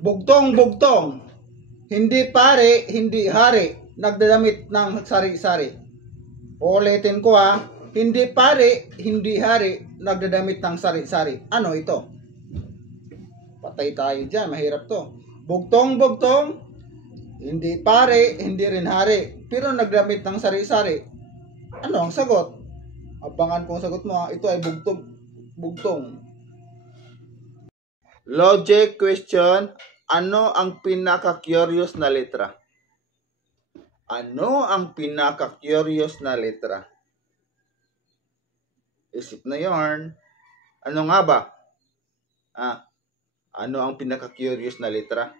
Bugtong-bugtong. Hindi pare, hindi hari. Nagdadamit ng sari-sari. Ulitin ko ha. Hindi pare, hindi hari. Nagdadamit ng sari-sari. Ano ito? Patay tayo dyan. Mahirap to. Bugtong-bugtong. Hindi pare, hindi rin hari. Pero nagdamit ng sari-sari. Ano ang sagot? Abangan kong sagot mo ha. Ito ay bugtong. Logic question. Ano ang pinaka-curious na letra? Ano ang pinaka-curious na letra? Isip na yarn. Ano nga ba? Ano ang pinaka-curious na letra?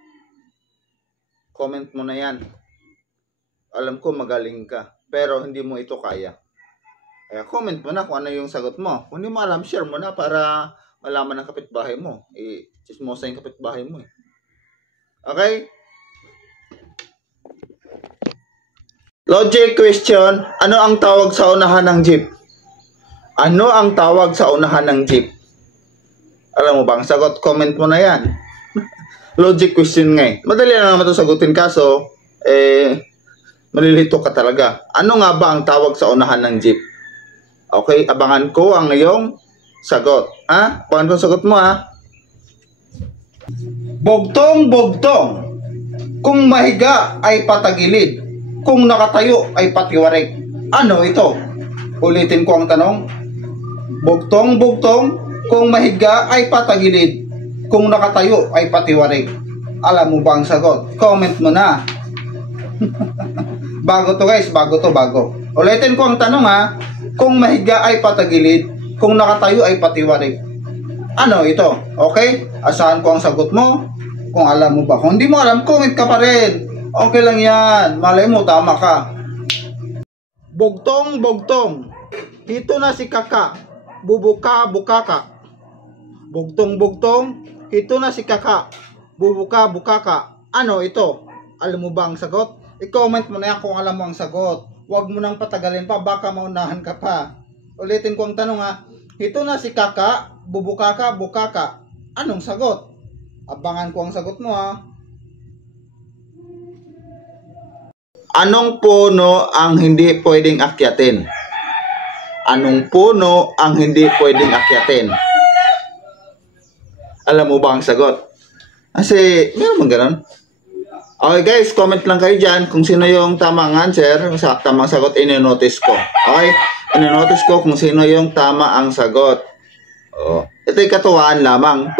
Comment mo na yan. Alam ko magaling ka, pero hindi mo ito kaya. Kaya comment mo na kung ano yung sagot mo. Kung hindi mo alam, share mo na para malaman ng kapitbahay mo. Chismosa yung kapitbahay mo eh. Okay? Logic question. Ano ang tawag sa unahan ng jeep? Ano ang tawag sa unahan ng jeep? Alam mo ba ang sagot? Comment mo na yan. Logic question nga eh. Madali na naman ito sagutin kaso, malilito ka talaga. Ano nga ba ang tawag sa unahan ng jeep? Okay, abangan ko ang iyong sagot. Abangan ko ang sagot mo Bugtong-bugtong. Kung mahiga ay patagilid. Kung nakatayo ay patiwarik. Ano ito? Ulitin ko ang tanong. Bugtong-bugtong. Kung mahiga ay patagilid. Kung nakatayo ay patiwarik. Alam mo ba ang sagot? Comment mo na. Bago to guys. Bago. Ulitin ko ang tanong Kung mahiga ay patagilid. Kung nakatayo ay patiwarik. Ano ito? Okay? Asahan ko ang sagot mo. Kung alam mo ba. Kung hindi mo alam, comment ka pa rin. Okay lang yan. Malay mo, tama ka. Bugtong-bugtong. Hito na si kaka. Bubuka-bukaka. Bugtong-bugtong. Hito na si kaka. Bubuka-bukaka. Ano ito? Alam mo ba ang sagot? I-comment mo na yan kung alam mo ang sagot. Huwag mo nang patagalin pa. Baka maunahan ka pa. Ulitin ko ang tanong Hito na si kaka. Bubukaka-bukaka. Anong sagot? Abangan ko ang sagot mo Anong puno ang hindi pwedeng akyatin? Anong puno ang hindi pwedeng akyatin? Alam mo ba ang sagot? Kasi, meron bang ganun? Okay guys, comment lang kayo dyan kung sino yung tamang answer, tamang sagot, ino-notice ko. Okay? Ino-notice ko kung sino yung tama ang sagot. Ito'y katuwaan lamang.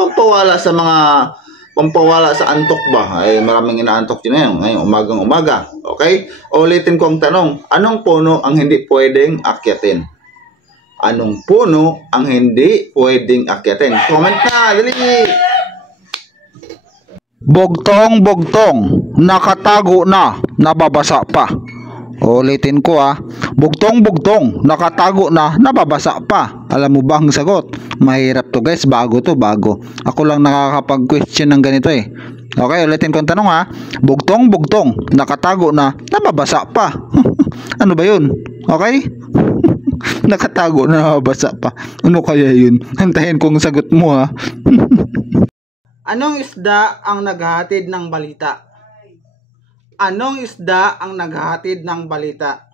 Pampawala sa antok ba? Ay maraming inaantok din ngayon umagang-umaga. Okay? Ulitin ko ang tanong. Anong puno ang hindi pwedeng akyatin? Anong puno ang hindi pwedeng akyatin? Comment na! Dali! Bugtong-bugtong. Nakatago na. Nababasa pa. Ulitin ko Bugtong-bugtong. Nakatago na. Nababasa pa. Alam mo ba ang sagot? Mahirap to guys. Bago. Ako lang nakakapag-question ng ganito Okay, ulitin ko ang tanong Bugtong-bugtong. Nakatago na. Nababasa pa. Ano ba yun? Okay? Nakatago na nababasa pa. Ano kaya yun? Hantayin ko ang sagot mo Anong isda ang naghahatid ng balita? Anong isda ang naghahatid ng balita?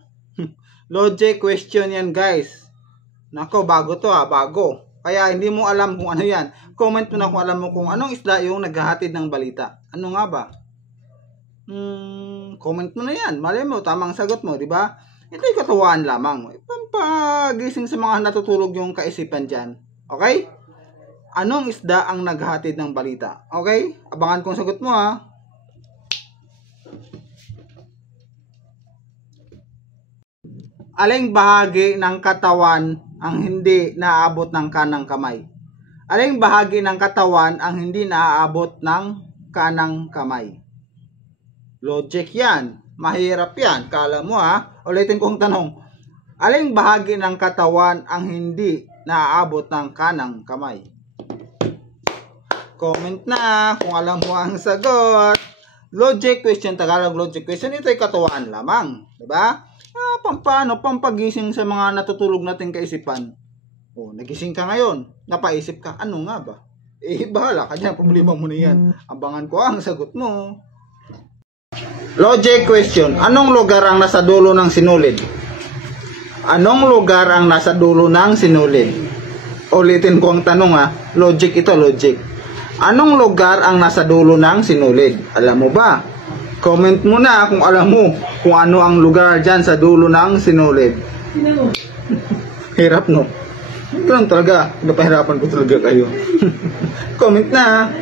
Logic question yan guys. Nako, bago to bago. Kaya hindi mo alam kung ano yan. Comment mo na kung alam mo kung anong isda yung naghahatid ng balita. Ano nga ba? Comment mo na yan. Malay mo, tamang sagot mo, di ba? Ito'y katuwaan lamang. Pampagising sa mga natutulog yung kaisipan dyan. Okay? Anong isda ang naghahatid ng balita? Okay? Abangan kong sagot mo Aling bahagi ng katawan ang hindi naaabot ng kanang kamay? Aling bahagi ng katawan ang hindi naaabot ng kanang kamay? Logic yan. Mahirap yan. Kala mo Ulitin kong tanong. Aling bahagi ng katawan ang hindi naaabot ng kanang kamay? Comment na kung alam mo ang sagot. Logic question, Tagalog logic question. Ito'y katuwaan lamang. Diba? Pampagising sa mga natutulog nating kaisipan. Nagising ka ngayon. Napaisip ka. Ano nga ba? Eh, bahala ka dyan. Problema mo na yan. Abangan ko ang sagot mo. Logic question. Anong lugar ang nasa dulo ng sinulid? Anong lugar ang nasa dulo ng sinulid? Ulitin ko ang tanong ha. Logic ito, logic. Anong lugar ang nasa dulo ng sinulid? Alam mo ba? Comment mo na kung alam mo kung ano ang lugar dyan sa dulo ng sinulid. Hirap no? Ito lang talaga. Napahirapan ko talaga kayo. Comment na.